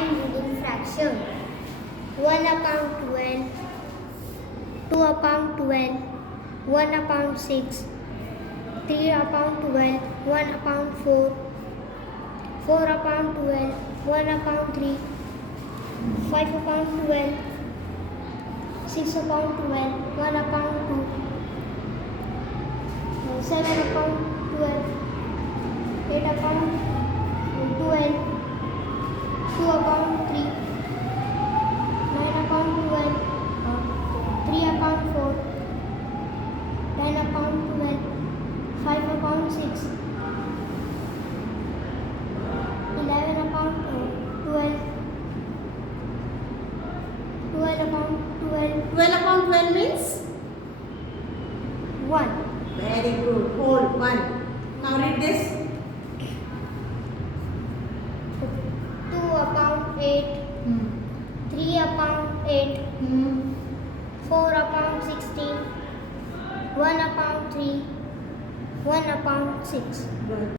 Find leading fraction. 1 upon 12, 2 upon 12, 1 upon 6, 3 upon 12, 1 upon 4, 4 upon 12, 1 upon 3, 5 upon 12, 6 upon 12, 1 upon 2, 7 upon 12, 8 upon 12, 2 upon 3, 9 upon 12, 3 upon 4, 10 upon 12, 5 upon 6, 11 upon 12, 12 upon 12, 12 upon 12 means? 1. Very good. Hold 1. Now read this. 2 upon 8, 3 upon 8, 4 upon 16, 1 upon 3, 1 upon 6. Good.